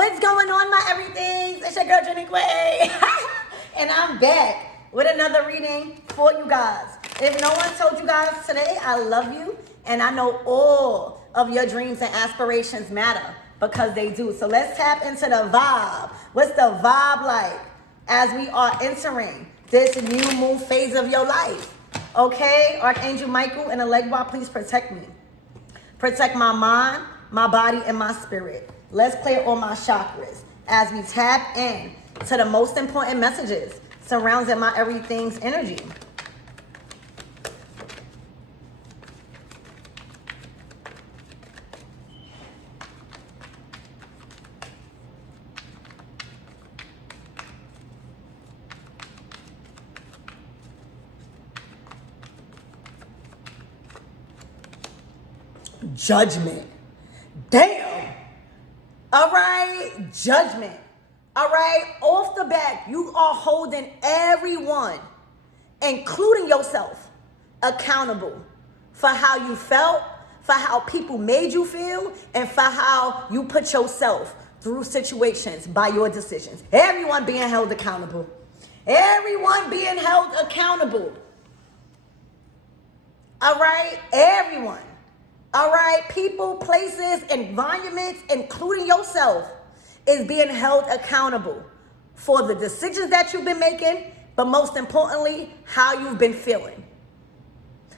What's going on, my everythings? It's your girl, Jenny Quay. And I'm back with another reading for you guys. If no one told you guys today, I love you. And I know all of your dreams and aspirations matter because they do. So let's tap into the vibe. What's the vibe like as we are entering this new moon phase of your life? Okay, Archangel Michael and Elegba, please protect me. Protect my mind, my body, and my spirit. Let's clear all my chakras as we tap in to the most important messages surrounding my everything's energy. Judgment. Damn. All right. Judgment. All right. Off the bat, you are holding everyone, including yourself, accountable for how you felt, for how people made you feel, and for how you put yourself through situations by your decisions. Everyone being held accountable. Everyone being held accountable. All right. Everyone. All right, people, places, environments, including yourself, is being held accountable for the decisions that you've been making, but most importantly, how you've been feeling.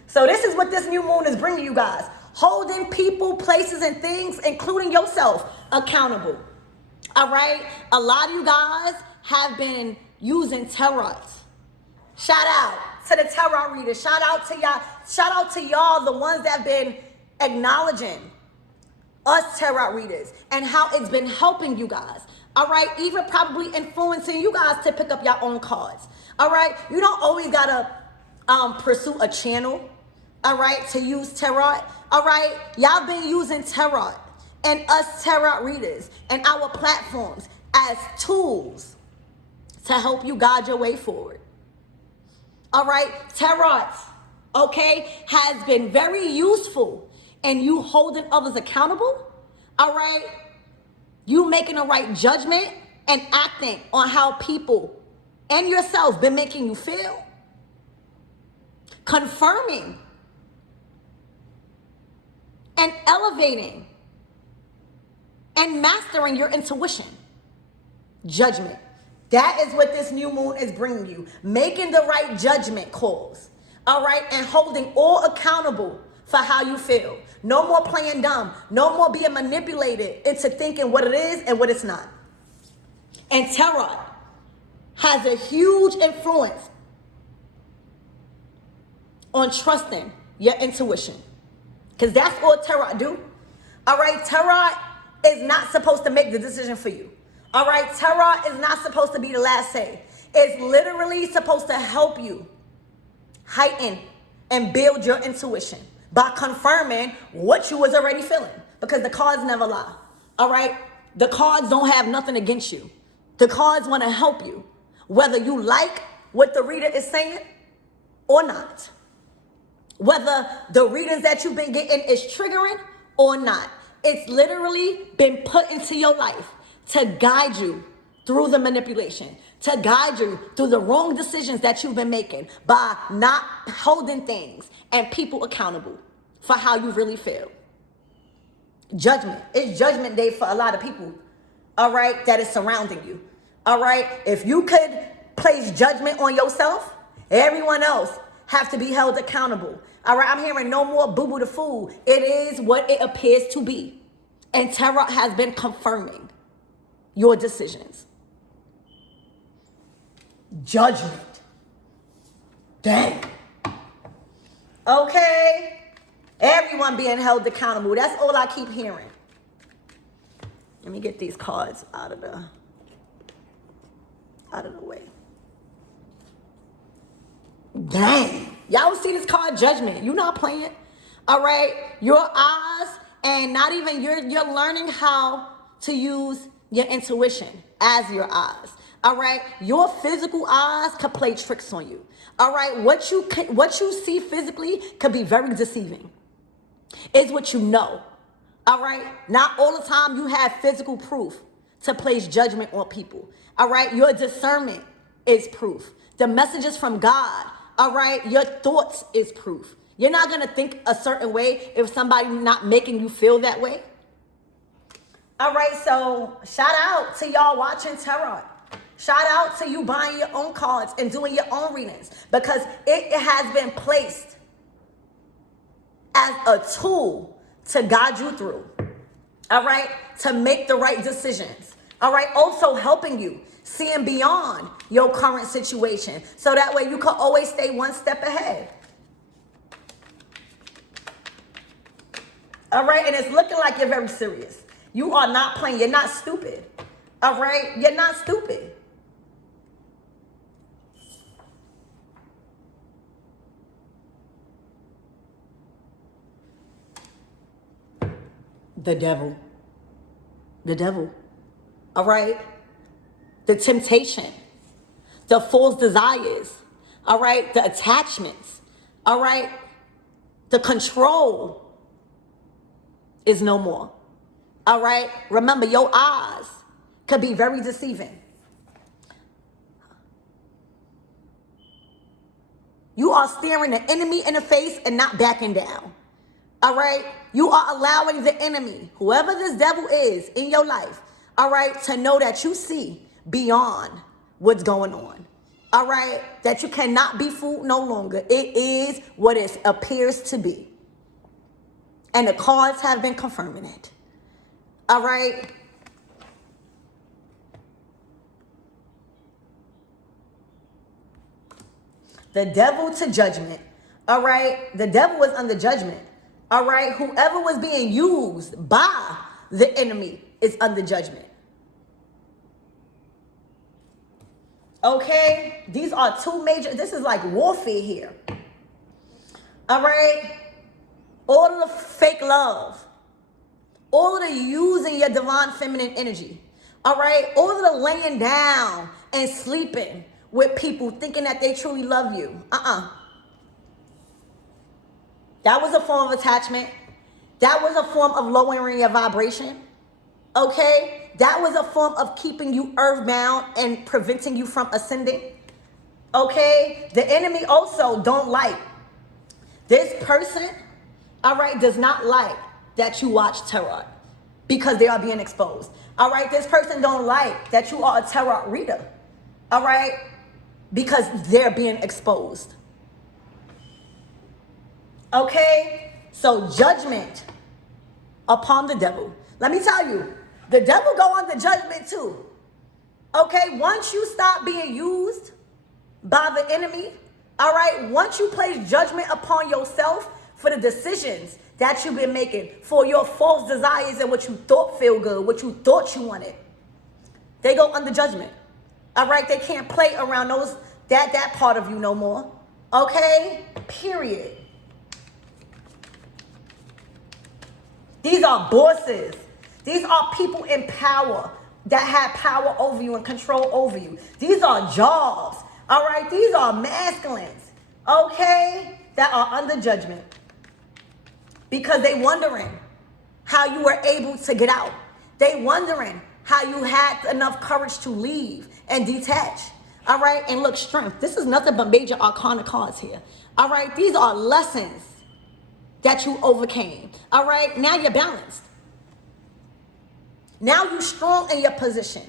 So this is what this new moon is bringing you guys. Holding people, places, and things, including yourself, accountable. All right, a lot of you guys have been using tarot. Shout out to the tarot readers. Shout out to y'all. Shout out to y'all, the ones that have been acknowledging us tarot readers and how it's been helping you guys. All right, even probably influencing you guys to pick up your own cards. All right, you don't always gotta pursue a channel, all right, to use tarot. All right, y'all been using tarot and us tarot readers and our platforms as tools to help you guide your way forward. All right, tarot, okay, has been very useful. And you holding others accountable, all right? You making the right judgment and acting on how people and yourself been making you feel. Confirming and elevating and mastering your intuition. Judgment. That is what this new moon is bringing you. Making the right judgment calls, all right? And holding all accountable for how you feel. No more playing dumb. No more being manipulated into thinking what it is and what it's not. And tarot has a huge influence on trusting your intuition. Because that's all tarot do. All right, tarot is not supposed to make the decision for you. All right, tarot is not supposed to be the last say. It's literally supposed to help you heighten and build your intuition by confirming what you was already feeling, because the cards never lie, all right? The cards don't have nothing against you. The cards want to help you, whether you like what the reader is saying or not, whether the readings that you've been getting is triggering or not. It's literally been put into your life to guide you through the manipulation, to guide you through the wrong decisions that you've been making by not holding things and people accountable for how you really feel. Judgment. It's judgment day for a lot of people, all right, that is surrounding you. All right, if you could place judgment on yourself, everyone else have to be held accountable. All right, I'm hearing no more boo-boo the fool. It is what it appears to be. And tarot has been confirming your decisions. Judgment. Dang. Okay. Everyone being held accountable. That's all I keep hearing. Let me get these cards out of the way. Dang. Y'all see this card, Judgment. You're not playing. All right. Your eyes and not even you're learning how to use your intuition as your eyes. All right, your physical eyes could play tricks on you. All right, what you see physically could be very deceiving. It's what you know. All right, not all the time you have physical proof to place judgment on people. All right, your discernment is proof. The messages from God, all right, your thoughts is proof. You're not gonna think a certain way if somebody not making you feel that way. All right, so shout out to y'all watching tarot. Shout out to you buying your own cards and doing your own readings, because it has been placed as a tool to guide you through, all right, to make the right decisions, all right, also helping you seeing beyond your current situation, so that way you can always stay one step ahead. All right, and it's looking like you're very serious. You are not playing. You're not stupid. All right, you're not stupid. The devil. The devil. All right? The temptation. The false desires. All right? The attachments. All right? The control is no more. All right? Remember, your eyes could be very deceiving. You are staring the enemy in the face and not backing down. All right? You are allowing the enemy, whoever this devil is in your life, all right, to know that you see beyond what's going on. All right? That you cannot be fooled no longer. It is what it appears to be. And the cards have been confirming it. All right? The devil to judgment. All right? The devil was under judgment. All right? Whoever was being used by the enemy is under judgment. Okay? These are two major, this is like warfare here. All right? All of the fake love. All of the using your divine feminine energy. All right? All of the laying down and sleeping with people thinking that they truly love you. That was a form of attachment. That was a form of lowering your vibration. Okay? That was a form of keeping you earthbound and preventing you from ascending. Okay? The enemy also don't like. This person, all right, does not like that you watch tarot because they are being exposed. All right? This person don't like that you are a tarot reader. All right? Because they're being exposed. Okay? So judgment upon the devil. Let me tell you, the devil go under judgment too. Okay? Once you stop being used by the enemy, all right? Once you place judgment upon yourself for the decisions that you've been making, for your false desires and what you thought feel good, what you thought you wanted, they go under judgment. All right? They can't play around that part of you no more. Okay? Period. These are bosses. These are people in power that have power over you and control over you. These are jobs. All right? These are masculines. Okay? That are under judgment. Because they wondering how you were able to get out. They wondering how you had enough courage to leave and detach. All right? And look, strength. This is nothing but major arcana cards here. All right? These are lessons that you overcame. All right? Now you're balanced. Now you're strong in your position.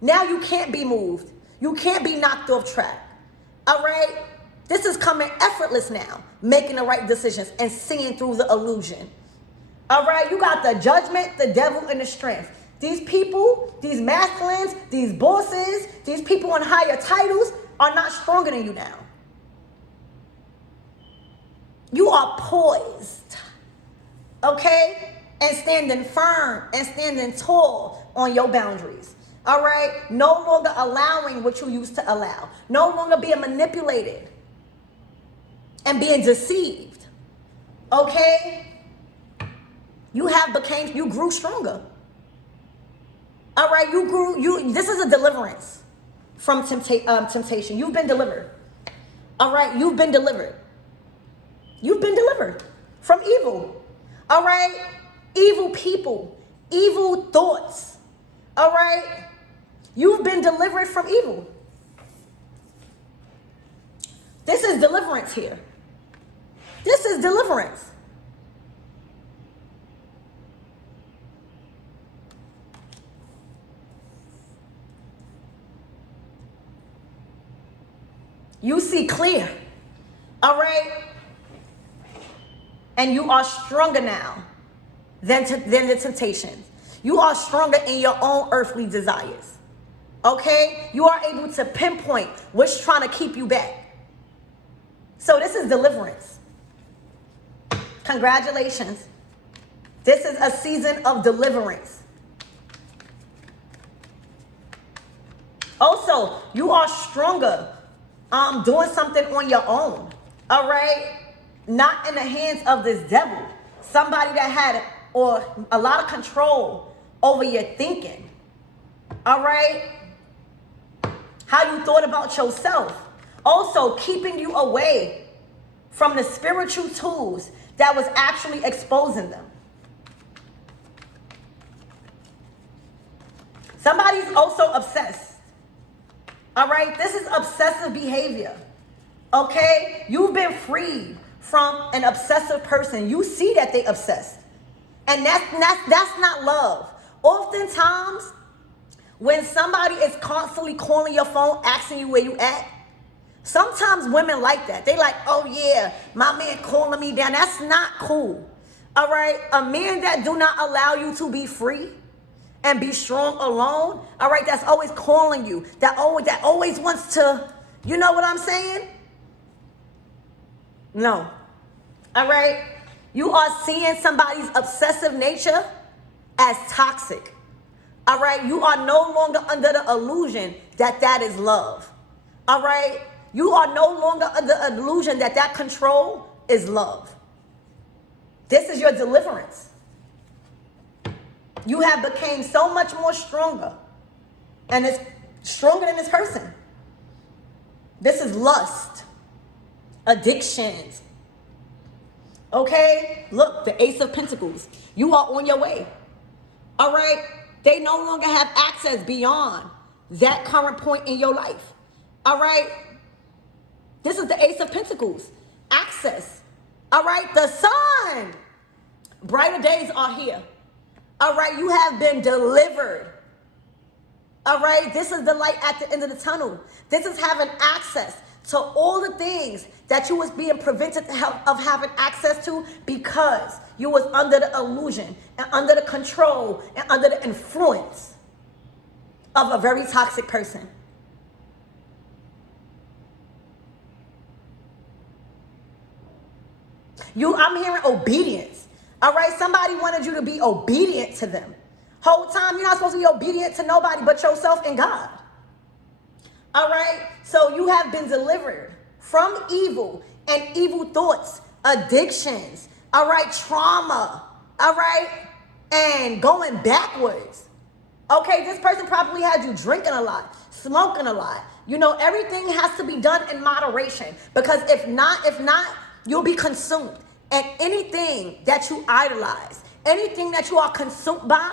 Now you can't be moved. You can't be knocked off track. All right? This is coming effortless now, making the right decisions and seeing through the illusion. All right? You got the judgment, the devil, and the strength. These people, these masculines, these bosses, these people in higher titles are not stronger than you now. You are poised, okay? And standing firm and standing tall on your boundaries, all right? No longer allowing what you used to allow. No longer being manipulated and being deceived, okay? You grew stronger. All right, this is a deliverance from temptation. You've been delivered. All right, you've been delivered. You've been delivered from evil. All right? Evil people, evil thoughts. All right? You've been delivered from evil. This is deliverance here. This is deliverance. You see clear. All right? And you are stronger now than the temptations. You are stronger in your own earthly desires. Okay? You are able to pinpoint what's trying to keep you back. So this is deliverance. Congratulations. This is a season of deliverance. Also, you are stronger doing something on your own. All right? Not in the hands of this devil. Somebody that had or a lot of control over your thinking. All right? How you thought about yourself. Also, keeping you away from the spiritual tools that was actually exposing them. Somebody's also obsessed. All right? This is obsessive behavior. Okay? You've been freed from an obsessive person. You see that they obsessed. And that's not love. Oftentimes, when somebody is constantly calling your phone, asking you where you at, sometimes women like that. They like, oh yeah, my man calling me down. That's not cool. All right? A man that do not allow you to be free and be strong alone, all right, that's always calling you, that always wants to, you know what I'm saying? No. All right? You are seeing somebody's obsessive nature as toxic. All right? You are no longer under the illusion that is love. All right? You are no longer under the illusion that control is love. This is your deliverance. You have become so much more stronger. And it's stronger than this person. This is lust. Addictions. Okay? Look, the Ace of Pentacles. You are on your way. All right? They no longer have access beyond that current point in your life. All right? This is the Ace of Pentacles. Access. All right? The sun. Brighter days are here. All right? You have been delivered. All right? This is the light at the end of the tunnel. This is having access to all the things that you was being prevented of having access to because you was under the illusion and under the control and under the influence of a very toxic person. I'm hearing obedience. All right, somebody wanted you to be obedient to them. Whole time you're not supposed to be obedient to nobody but yourself and God. All right, so you have been delivered from evil and evil thoughts, addictions, all right, trauma, all right, and going backwards. Okay, this person probably had you drinking a lot, smoking a lot. You know, everything has to be done in moderation because if not, you'll be consumed. And anything that you idolize, anything that you are consumed by,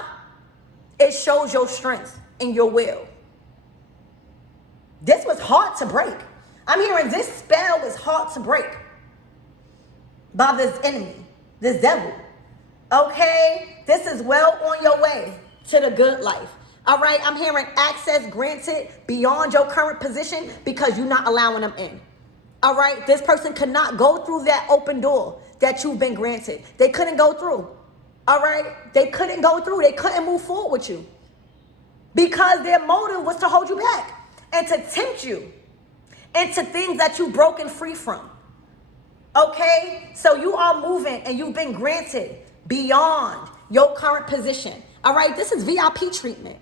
it shows your strength and your will. This was hard to break. I'm hearing this spell was hard to break by this enemy, this devil. Okay? This is well on your way to the good life. All right? I'm hearing access granted beyond your current position because you're not allowing them in. All right? This person could not go through that open door that you've been granted. They couldn't go through. All right? They couldn't go through. They couldn't move forward with you because their motive was to hold you back and to tempt you into things that you've broken free from. Okay? So you are moving and you've been granted beyond your current position. All right? This is VIP treatment.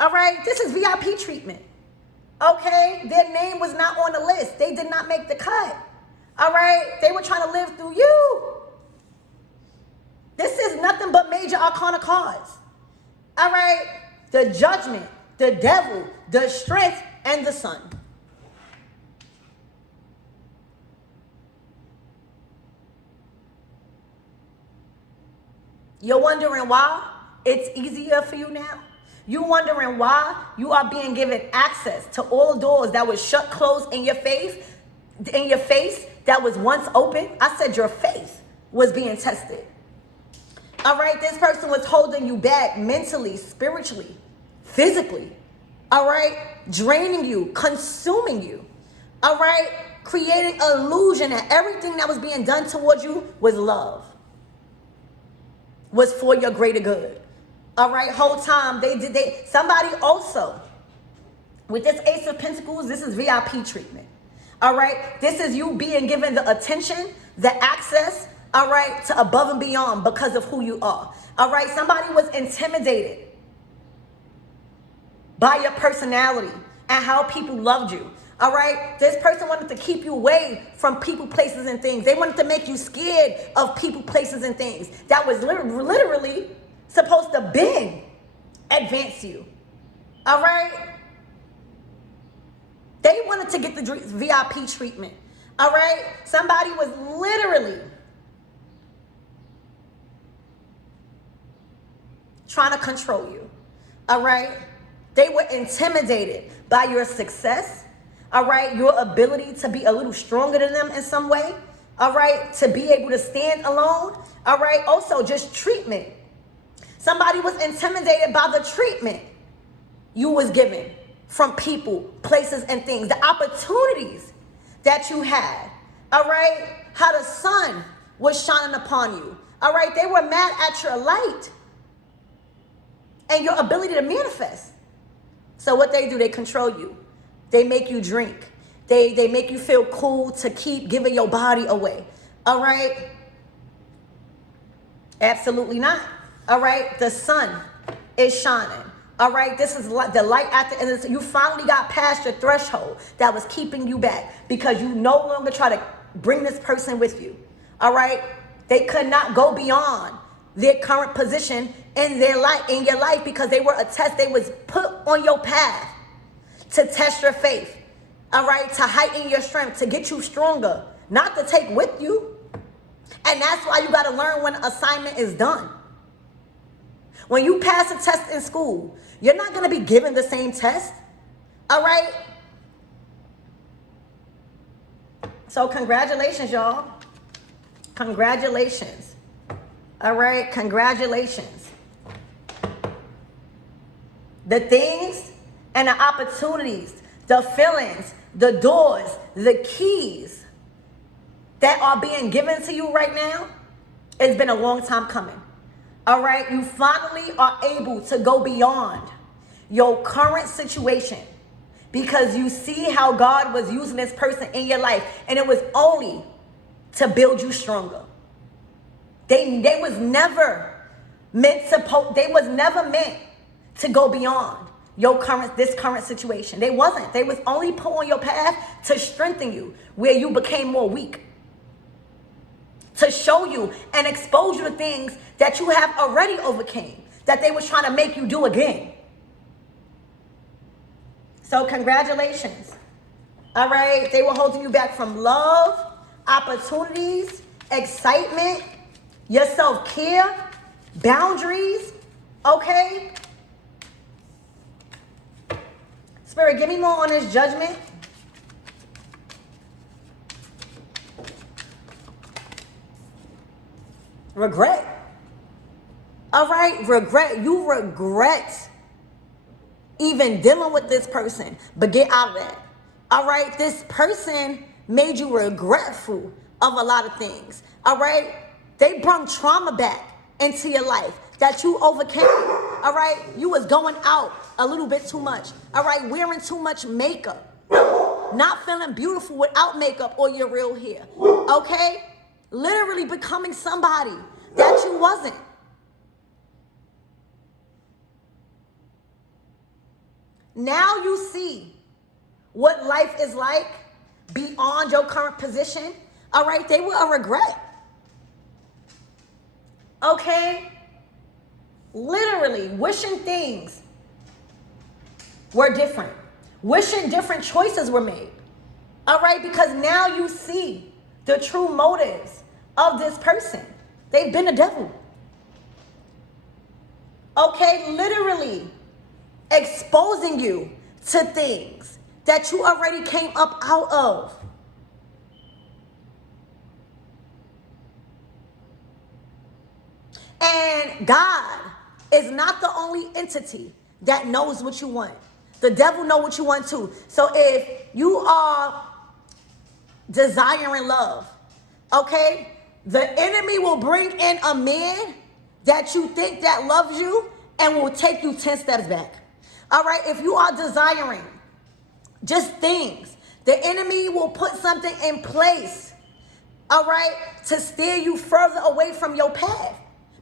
All right? This is VIP treatment. Okay? Their name was not on the list. They did not make the cut. All right? They were trying to live through you. This is nothing but major arcana cards. All right? The judgment, the devil, the strength, and the sun. You're wondering why? it's easier for you now? You wondering why you are being given access to all doors that was shut closed in your face that was once open? I said your faith was being tested. All right, this person was holding you back mentally, spiritually, physically. All right, draining you, consuming you. All right, creating illusion that everything that was being done towards you was love, was for your greater good. All right, whole time somebody also, with this Ace of Pentacles, this is VIP treatment. All right, this is you being given the attention, the access, all right, to above and beyond because of who you are. All right, somebody was intimidated by your personality and how people loved you. All right, this person wanted to keep you away from people, places, and things. They wanted to make you scared of people, places, and things that was literally supposed to big advance you. All right, they wanted to get the VIP treatment. All right, somebody was literally trying to control you. All right, they were intimidated by your success. All right, your ability to be a little stronger than them in some way. All right, to be able to stand alone. All right, also just treatment. Somebody was intimidated by the treatment you was given from people, places, and things. The opportunities that you had. All right, how the sun was shining upon you. All right, they were mad at your light and your ability to manifest. So what they do, they control you. They make you drink. They make you feel cool to keep giving your body away. All right? Absolutely not. All right? The sun is shining. All right? This is the light at the end. You finally got past your threshold that was keeping you back because you no longer try to bring this person with you. All right? They could not go beyond their current position in their life, in your life, because they were a test. They was put on your path to test your faith, all right, to heighten your strength, to get you stronger, not to take with you. And that's why you got to learn when assignment is done. When you pass a test in school, you're not going to be given the same test, all right? So congratulations, y'all. Congratulations. All right, congratulations. The things and the opportunities, the feelings, the doors, the keys that are being given to you right now, it's been a long time coming. All right, you finally are able to go beyond your current situation because you see how God was using this person in your life, and it was only to build you stronger. They was never meant to go beyond this current situation. They wasn't. They was only put on your path to strengthen you where you became more weak. To show you and expose you to things that you have already overcame, that they was trying to make you do again. So congratulations. All right. They were holding you back from love, opportunities, excitement, your self-care, boundaries. Okay. Spirit, give me more on this judgment. Regret. All right, regret. You regret even dealing with this person, but get out of that. All right, this person made you regretful of a lot of things. All right, they brought trauma back into your life that you overcame. All right, you was going out a little bit too much. All right, wearing too much makeup, not feeling beautiful without makeup or your real hair. Okay, literally becoming somebody that you wasn't. Now you see what life is like beyond your current position. All right, they were a regret. Okay, literally wishing things were different, wishing different choices were made. All right, because now you see the true motives of this person. They've been the devil. Okay, literally exposing you to things that you already came up out of. And God is not the only entity that knows what you want. The devil knows what you want too. So if you are desiring love, okay, the enemy will bring in a man that you think that loves you and will take you 10 steps back. All right, if you are desiring just things, the enemy will put something in place, all right, to steer you further away from your path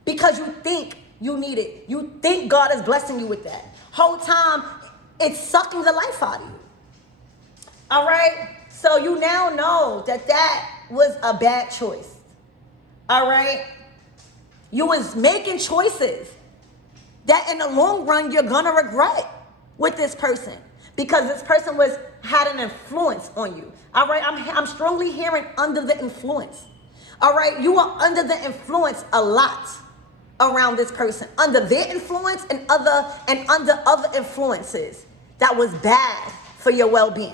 because you think you need it. You think God is blessing you with that. Whole time, it's sucking the life out of you. All right, so you now know that that was a bad choice. All right, you was making choices that in the long run you're gonna regret with this person because this person had an influence on you. All right, I'm strongly hearing under the influence. All right, you are under the influence a lot around this person, under their influence and under other influences that was bad for your well-being.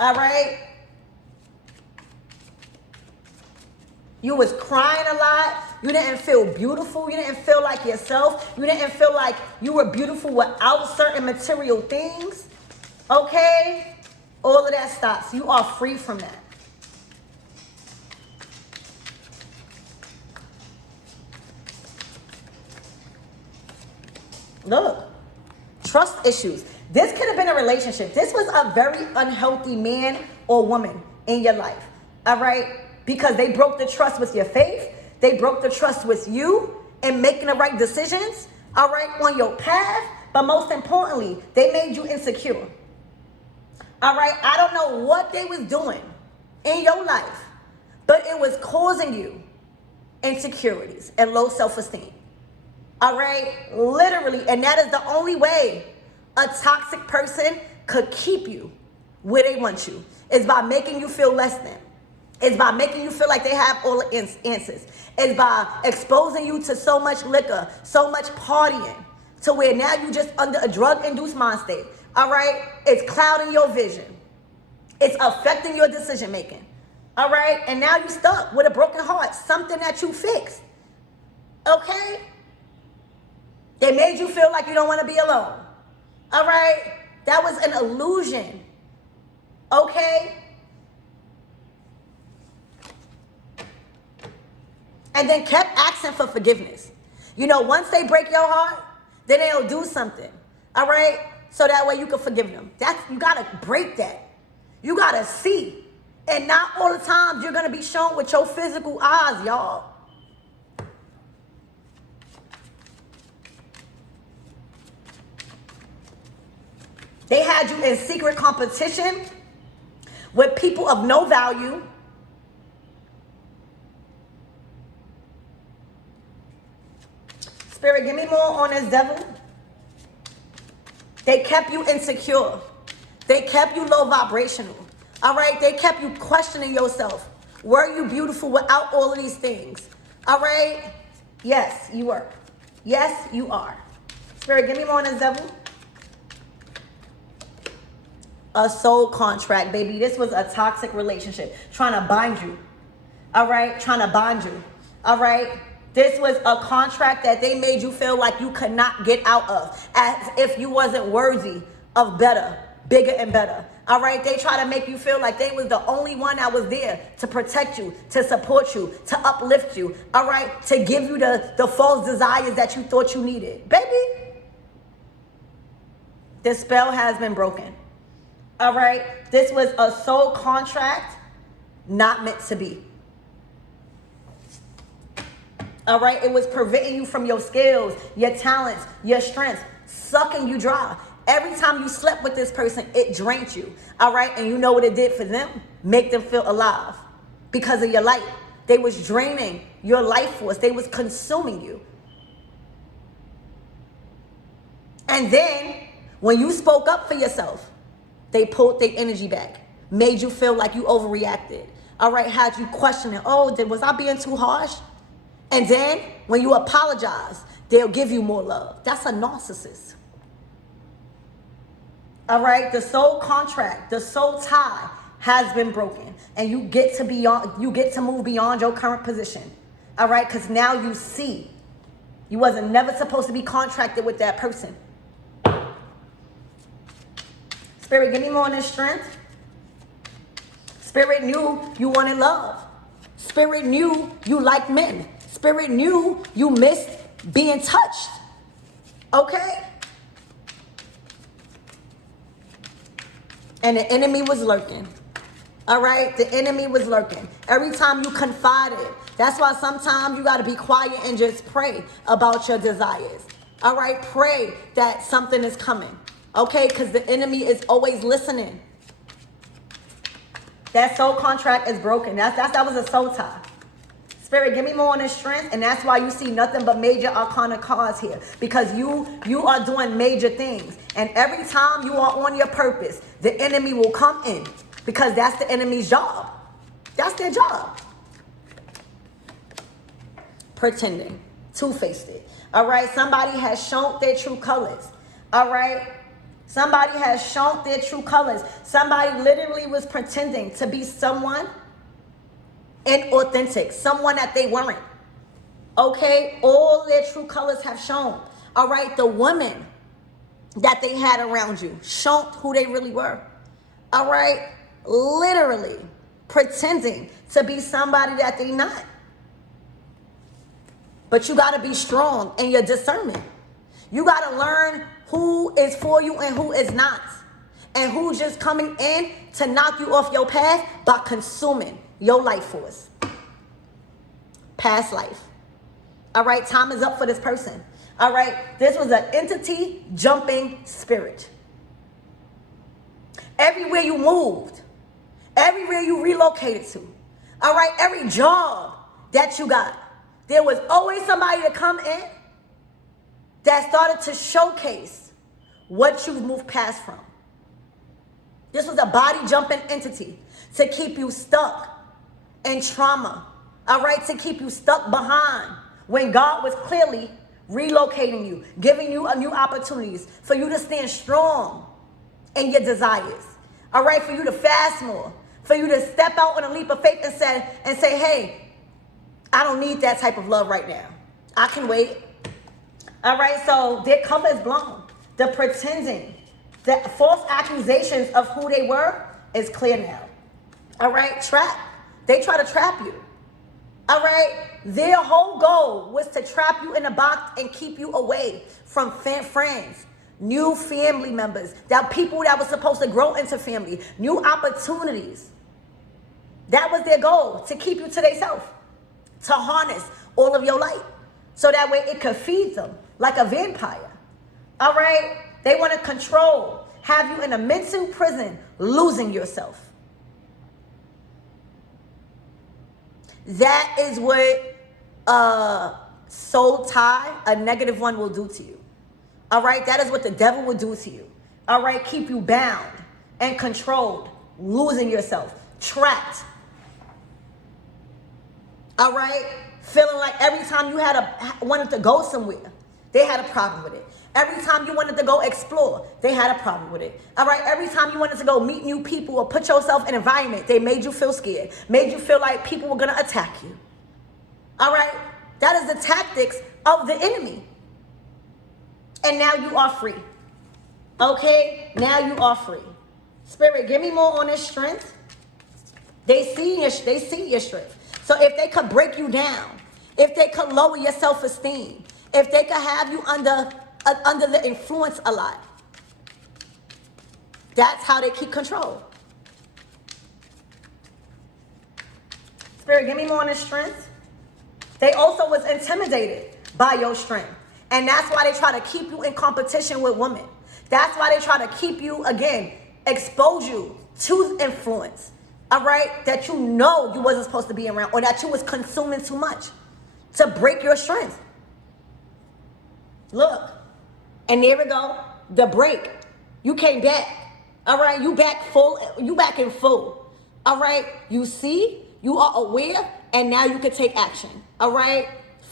All right, you was crying a lot. You didn't feel beautiful. You didn't feel like yourself. You didn't feel like you were beautiful without certain material things. Okay? All of that stops. You are free from that. Look, trust issues. This could have been a relationship. This was a very unhealthy man or woman in your life. All right? Because they broke the trust with your faith. They broke the trust with you in making the right decisions, all right, on your path. But most importantly, they made you insecure. All right, I don't know what they was doing in your life, but it was causing you insecurities and low self-esteem. All right, literally. And that is the only way a toxic person could keep you where they want you, is by making you feel less than. It's by making you feel like they have all the answers. It's by exposing you to so much liquor, so much partying, to where now you just under a drug-induced mind state. All right? It's clouding your vision. It's affecting your decision-making. All right? And now you're stuck with a broken heart, something that you fixed. Okay? They made you feel like you don't want to be alone. All right? That was an illusion. Okay? And then kept asking for forgiveness. You know, once they break your heart, then they'll do something. All right? So that way you can forgive them. You got to break that. You got to see. And not all the times you're going to be shown with your physical eyes, y'all. They had you in secret competition with people of no value. Spirit, give me more on this devil. They kept you insecure. They kept you low vibrational. All right? They kept you questioning yourself. Were you beautiful without all of these things? All right? Yes, you were. Yes, you are. Spirit, give me more on this devil. A soul contract, baby. This was a toxic relationship. Trying to bind you. All right? Trying to bond you. All right? This was a contract that they made you feel like you could not get out of, as if you wasn't worthy of better, bigger and better. All right? They try to make you feel like they was the only one that was there to protect you, to support you, to uplift you. All right? To give you the false desires that you thought you needed. Baby, the spell has been broken. All right? This was a soul contract not meant to be. All right, it was preventing you from your skills, your talents, your strengths, sucking you dry. Every time you slept with this person, it drained you. All right, and you know what it did for them? Make them feel alive because of your light. They was draining your life force. They was consuming you. And then when you spoke up for yourself, they pulled their energy back, made you feel like you overreacted. All right, had you questioning, oh, was I being too harsh? And then when you apologize, they'll give you more love. That's a narcissist. All right, the soul contract, the soul tie has been broken, and you get to move beyond your current position. All right, because now you see you wasn't never supposed to be contracted with that person. Spirit, give me more on this strength. Spirit knew you wanted love. Spirit knew you liked men. Spirit knew you missed being touched. Okay? And the enemy was lurking. All right? The enemy was lurking. Every time you confided. That's why sometimes you got to be quiet and just pray about your desires. All right? Pray that something is coming. Okay? Because the enemy is always listening. That soul contract is broken. That was a soul tie. Spirit, give me more on the strength. And that's why you see nothing but major arcana cards here. Because you are doing major things. And every time you are on your purpose, the enemy will come in. Because that's the enemy's job. That's their job. Pretending. Two-faced it. All right? Somebody has shown their true colors. All right? Somebody has shown their true colors. Somebody literally was pretending to be someone inauthentic, someone that they weren't. Okay? All their true colors have shown. All right? The women that they had around you showed who they really were. All right? Literally pretending to be somebody that they not. But you got to be strong in your discernment. You got to learn who is for you and who is not. And who's just coming in to knock you off your path by consuming your life force. Past life. All right, time is up for this person. All right, this was an entity jumping spirit. Everywhere you moved, everywhere you relocated to, all right, every job that you got, there was always somebody to come in that started to showcase what you've moved past from. This was a body jumping entity to keep you stuck in trauma, all right, to keep you stuck behind when God was clearly relocating you, giving you new opportunities for you to stand strong in your desires, all right, for you to fast more, for you to step out on a leap of faith and say, hey, I don't need that type of love right now. I can wait. All right, so their cover is blown. The pretending, the false accusations of who they were is clear now. All right, trap. They try to trap you. All right, their whole goal was to trap you in a box and keep you away from friends, new family members, that people that were supposed to grow into family, new opportunities. That was their goal, to keep you to themselves, to harness all of your light, so that way it could feed them like a vampire. All right? They want to control, have you in a mental prison, losing yourself. That is what a soul tie, a negative one, will do to you. All right? That is what the devil will do to you. All right? Keep you bound and controlled, losing yourself, trapped. All right? Feeling like every time you wanted to go somewhere, they had a problem with it. Every time you wanted to go explore, they had a problem with it. All right? Every time you wanted to go meet new people or put yourself in an environment, they made you feel scared, made you feel like people were going to attack you. All right? That is the tactics of the enemy. And now you are free. Okay? Now you are free. Spirit, give me more on this strength. They see your strength. So if they could break you down, if they could lower your self-esteem, if they could have you under the influence a lot, that's how they keep control. Spirit, give me more on this strength. They also was intimidated by your strength. And that's why they try to keep you in competition with women. That's why they try to keep you, again, expose you to influence. All right, that you know you wasn't supposed to be around, or that you was consuming too much to break your strength. Look, and there we go, the break. You came back. All right, you back full. You back in full. All right, you see, you are aware, and now you can take action. All right,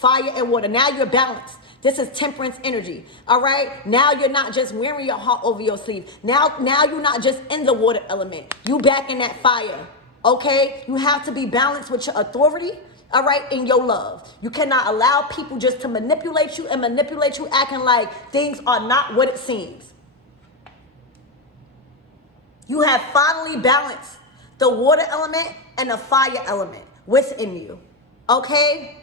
fire and water. Now you're balanced. This is temperance energy. All right. Now you're not just wearing your heart over your sleeve. Now you're not just in the water element. You back in that fire. Okay. You have to be balanced with your authority. All right. In your love. You cannot allow people just to manipulate you acting like things are not what it seems. You have finally balanced the water element and the fire element within you. Okay.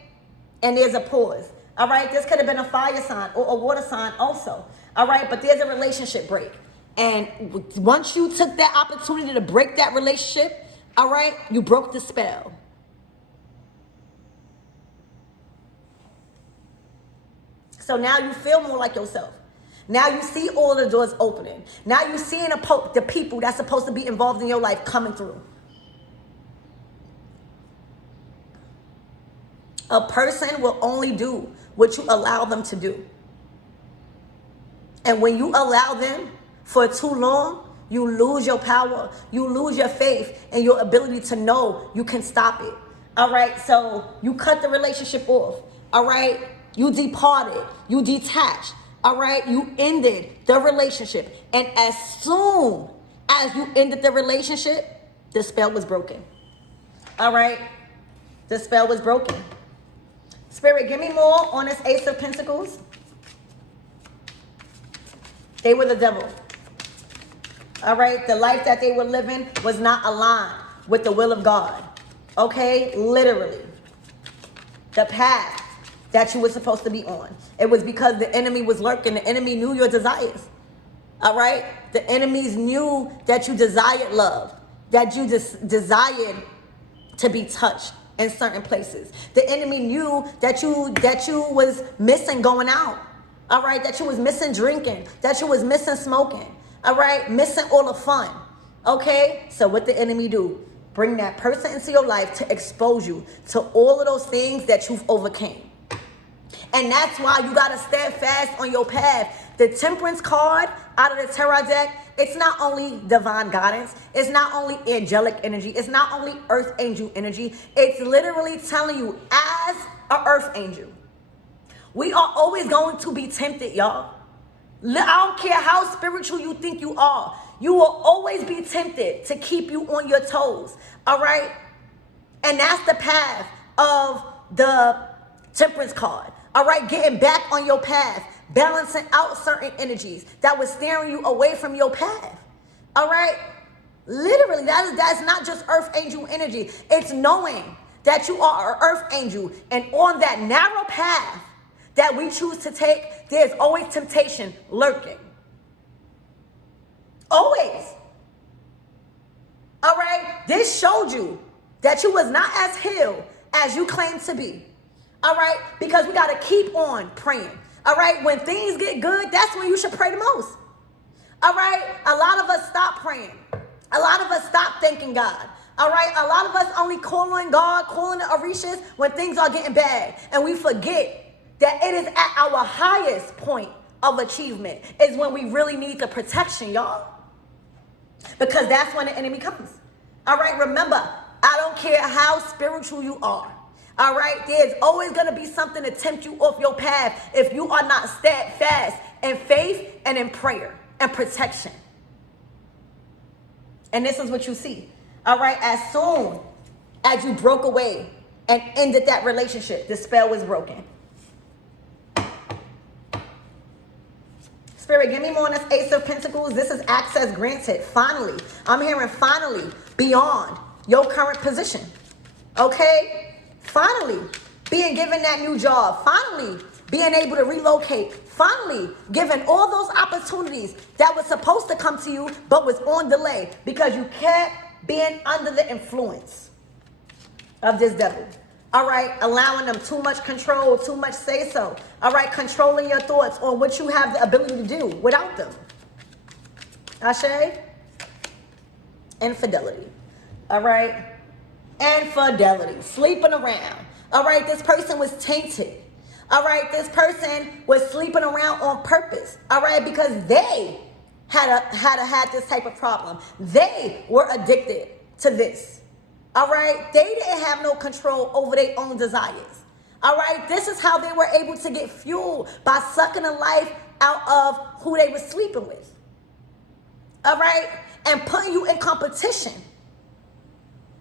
And there's a pause. All right, this could have been a fire sign or a water sign also. All right, but there's a relationship break. And once you took that opportunity to break that relationship, all right, you broke the spell. So now you feel more like yourself. Now you see all the doors opening. Now you're seeing the people that's supposed to be involved in your life coming through. A person will only do what you allow them to do. And when you allow them for too long, you lose your power, you lose your faith, and your ability to know you can stop it. All right, so you cut the relationship off. All right, you departed, you detached. All right, you ended the relationship. And as soon as you ended the relationship, the spell was broken. All right, the spell was broken. Spirit, give me more on this Ace of Pentacles. They were the devil. All right, the life that they were living was not aligned with the will of God. Okay, literally. The path that you were supposed to be on. It was because the enemy was lurking. The enemy knew your desires. All right, the enemies knew that you desired love, that you desired to be touched in certain places. The enemy knew that you was missing going out. All right, that you was missing drinking, that you was missing smoking. All right, missing all the fun. Okay, so what the enemy do? Bring that person into your life to expose you to all of those things that you've overcame. And that's why you gotta stand fast on your path. The Temperance card out of the tarot deck, it's not only divine guidance, it's not only angelic energy, it's not only earth angel energy, it's literally telling you as an earth angel, we are always going to be tempted, y'all. I don't care how spiritual you think you are, you will always be tempted to keep you on your toes, all right? And that's the path of the Temperance card, all right? Getting back on your path, balancing out certain energies that was steering you away from your path. All right? Literally, that's not just earth angel energy. It's knowing that you are an earth angel. And on that narrow path that we choose to take, there's always temptation lurking. Always. All right? This showed you that you was not as healed as you claim to be. All right? Because we got to keep on praying. All right, when things get good, that's when you should pray the most. All right, a lot of us stop praying. A lot of us stop thanking God. All right, a lot of us only call on God, calling the Orishas when things are getting bad. And we forget that it is at our highest point of achievement is when we really need the protection, y'all. Because that's when the enemy comes. All right, remember, I don't care how spiritual you are. All right, there's always going to be something to tempt you off your path if you are not steadfast in faith and in prayer and protection. And this is what you see. All right, as soon as you broke away and ended that relationship, the spell was broken. Spirit, give me more on this Ace of Pentacles. This is access granted. Finally, I'm hearing finally beyond your current position. Okay? Finally, being given that new job. Finally, being able to relocate. Finally, given all those opportunities that were supposed to come to you, but was on delay because you kept being under the influence of this devil. All right, allowing them too much control, too much say-so. All right, controlling your thoughts on what you have the ability to do without them. Ashe? Infidelity. All right? Infidelity, sleeping around. All right, this person was tainted. All right, this person was sleeping around on purpose. All right, because they had this type of problem. They were addicted to this. All right, they didn't have no control over their own desires. All right, this is how they were able to get fuel, by sucking the life out of who they were sleeping with. All right, and putting you in competition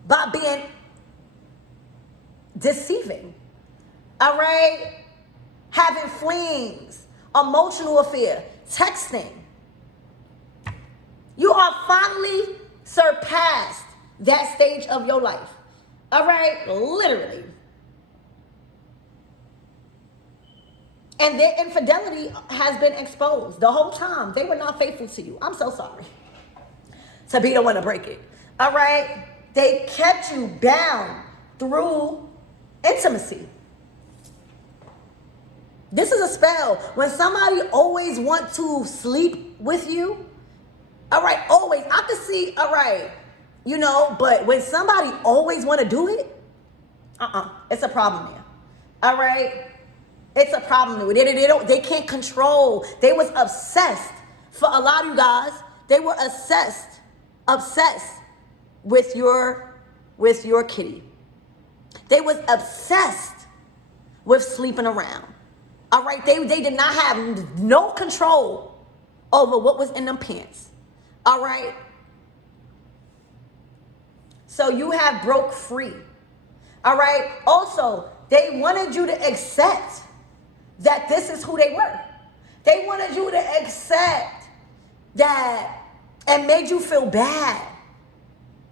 by being deceiving. All right, having flings, emotional affair, texting. You are finally surpassed that stage of your life. All right, literally. And their infidelity has been exposed the whole time. They were not faithful to you. I'm so sorry to be the one to break it. All right, they kept you bound through intimacy. This is a spell. When somebody always wants to sleep with you, all right, always. I can see, all right, you know, but when somebody always want to do it, it's a problem there. All right, it's a problem. They can't control. They was obsessed. For a lot of you guys, they were obsessed with your kitty. They was obsessed with sleeping around. All right, they did not have no control over what was in them pants. All right. So you have broke free. All right. Also, they wanted you to accept that this is who they were. They wanted you to accept that, and made you feel bad.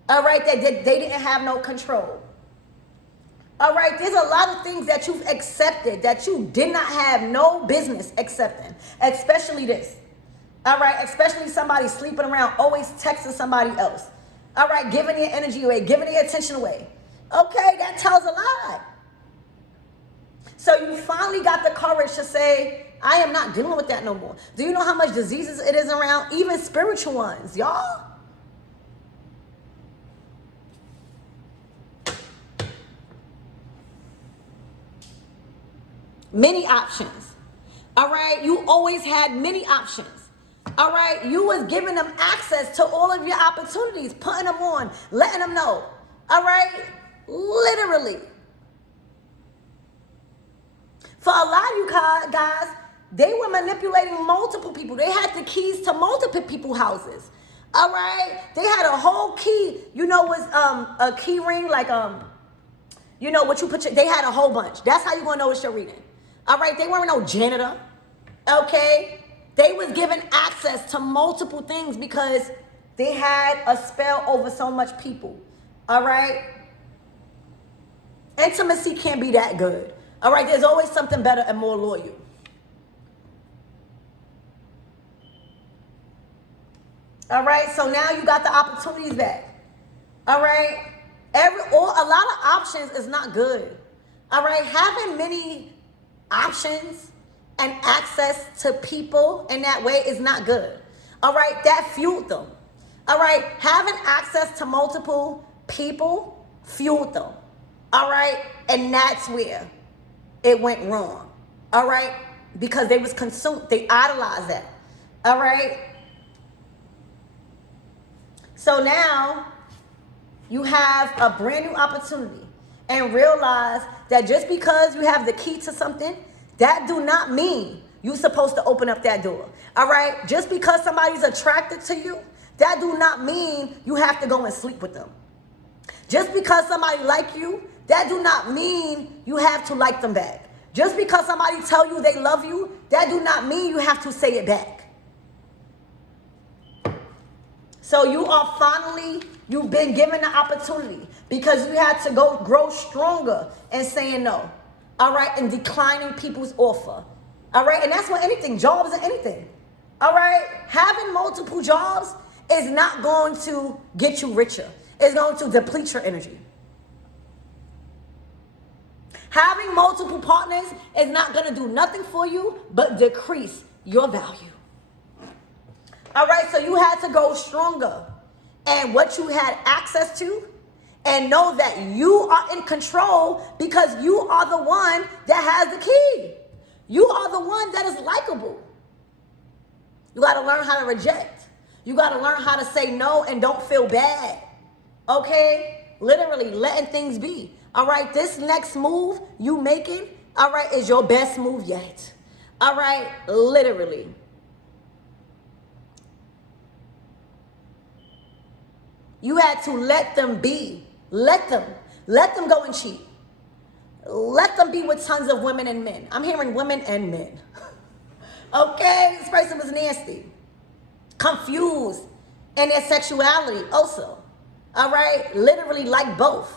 All right. That they didn't have no control. All right. There's a lot of things that you've accepted that you did not have no business accepting, especially this. All right, especially somebody sleeping around, always texting somebody else. All right, giving their energy away, giving their attention away. Okay, that tells a lot. So you finally got the courage to say, I am not dealing with that no more. Do you know how much diseases it is around? Even spiritual ones, y'all. Many options. All right, you always had many options. All right, you was giving them access to all of your opportunities, putting them on, letting them know. All right, literally. For a lot of you guys, they were manipulating multiple people. They had the keys to multiple people's houses. All right, they had a whole key. You know, was a key ring, like you know what you put. They had a whole bunch. That's how you gonna know it's your reading. All right, they weren't no janitor. Okay. They was given access to multiple things because they had a spell over so much people. All right? Intimacy can't be that good. All right? There's always something better and more loyal. All right? So now you got the opportunities back. All right? A lot of options is not good. All right? Having many options and access to people in that way is not good. All right, that fueled them. All right, having access to multiple people fueled them. All right, and that's where it went wrong. All right, because they was consumed. They idolized that. All right. So now you have a brand new opportunity, and realize that just because you have the key to something, that do not mean you're supposed to open up that door. All right? Just because somebody's attracted to you, that do not mean you have to go and sleep with them. Just because somebody like you, that do not mean you have to like them back. Just because somebody tell you they love you, that do not mean you have to say it back. So you've been given the opportunity because you had to grow stronger in saying no. All right, and declining people's offer. All right, and that's what anything, jobs and anything. All right, having multiple jobs is not going to get you richer. It's going to deplete your energy. Having multiple partners is not going to do nothing for you but decrease your value. All right, so you had to go stronger and what you had access to, and know that you are in control because you are the one that has the key. You are the one that is likable. You got to learn how to reject. You got to learn how to say no and don't feel bad. Okay? Literally letting things be. All right? This next move you making all right, is your best move yet. All right, literally. You had to let them be. Let them go and cheat. Let them be with tons of women and men. I'm hearing women and men. Okay, this person was nasty. Confused in their sexuality also. All right, literally like both.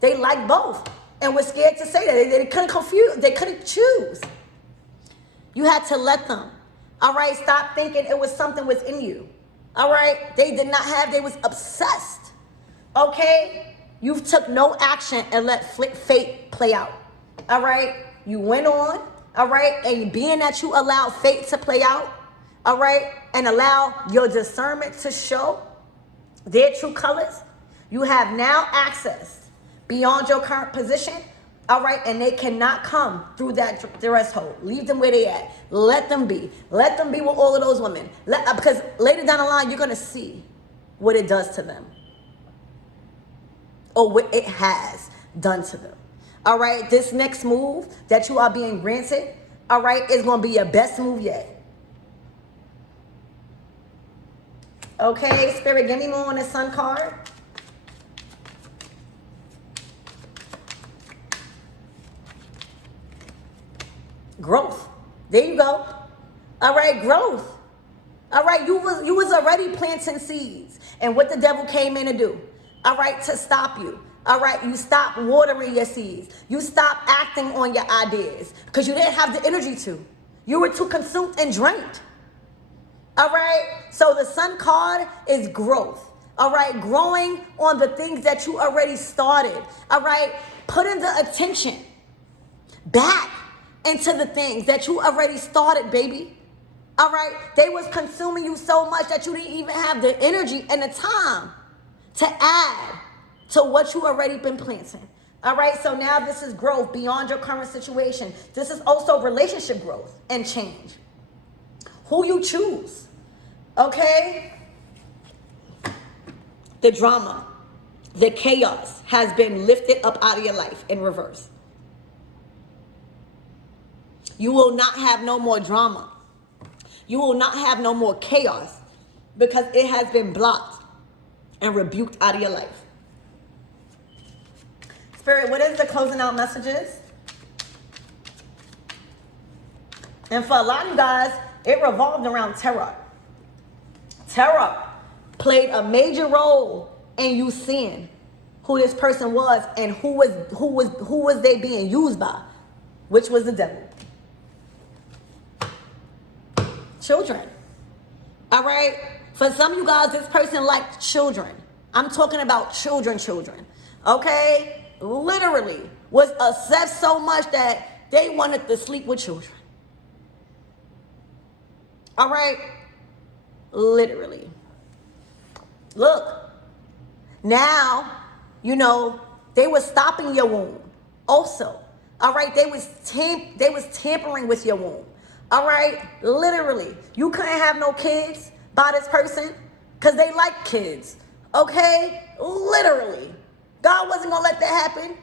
They like both and were scared to say that. They couldn't confuse, they couldn't choose. You had to let them. All right, stop thinking it was something within you. All right, they did not have, they was obsessed. Okay, you took no action and let fate play out. All right, you went on. All right, and being that you allowed fate to play out, all right, and allow your discernment to show their true colors, you have now access beyond your current position, all right, and they cannot come through that threshold. Leave them where they at. Let them be. Let them be with all of those women. Because later down the line, you're going to see what it does to them or what it has done to them. All right, this next move that you are being granted, all right, is going to be your best move yet. Okay, Spirit, give me more on the Sun card. Growth. There you go. All right, growth. All right, you was already planting seeds. And what the devil came in to do, all right, to stop you. All right, you stop watering your seeds. You stop acting on your ideas because you didn't have the energy to. You were too consumed and drained. All right, so the Sun card is growth. All right, growing on the things that you already started. All right, putting the attention back into the things that you already started, baby. All right, they was consuming you so much that you didn't even have the energy and the time to add to what you already been planting. All right, so now this is growth beyond your current situation. This is also relationship growth and change. Who you choose, okay? The drama, the chaos has been lifted up out of your life in reverse. You will not have no more drama. You will not have no more chaos because it has been blocked and rebuked out of your life. Spirit, what is the closing out messages? And for a lot of you guys, it revolved around terror. Terror played a major role in you seeing who this person was and who was they being used by, which was the devil. Children. All right? For some of you guys, this person liked children. I'm talking about children. Okay? Literally was obsessed so much that they wanted to sleep with children. All right? Literally. Look. Now, you know, they were stopping your womb also. All right? They was tampering with your womb. All right? Literally. You couldn't have no kids by this person because they like kids. Okay? Literally. God wasn't going to let that happen.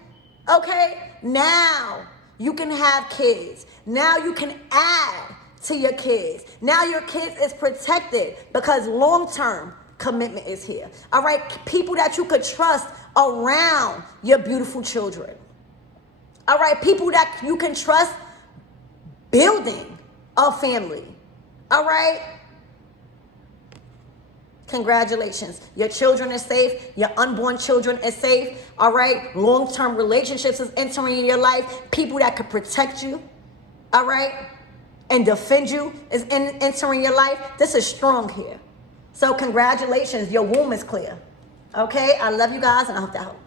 Okay? Now you can have kids. Now you can add to your kids. Now your kids is protected because long-term commitment is here. All right? People that you could trust around your beautiful children. All right? People that you can trust building a family. All right? Congratulations. Your children are safe. Your unborn children are safe. All right? Long-term relationships is entering your life. People that could protect you. All right? And defend you is entering your life. This is strong here. So congratulations. Your womb is clear. Okay? I love you guys and I hope that helps.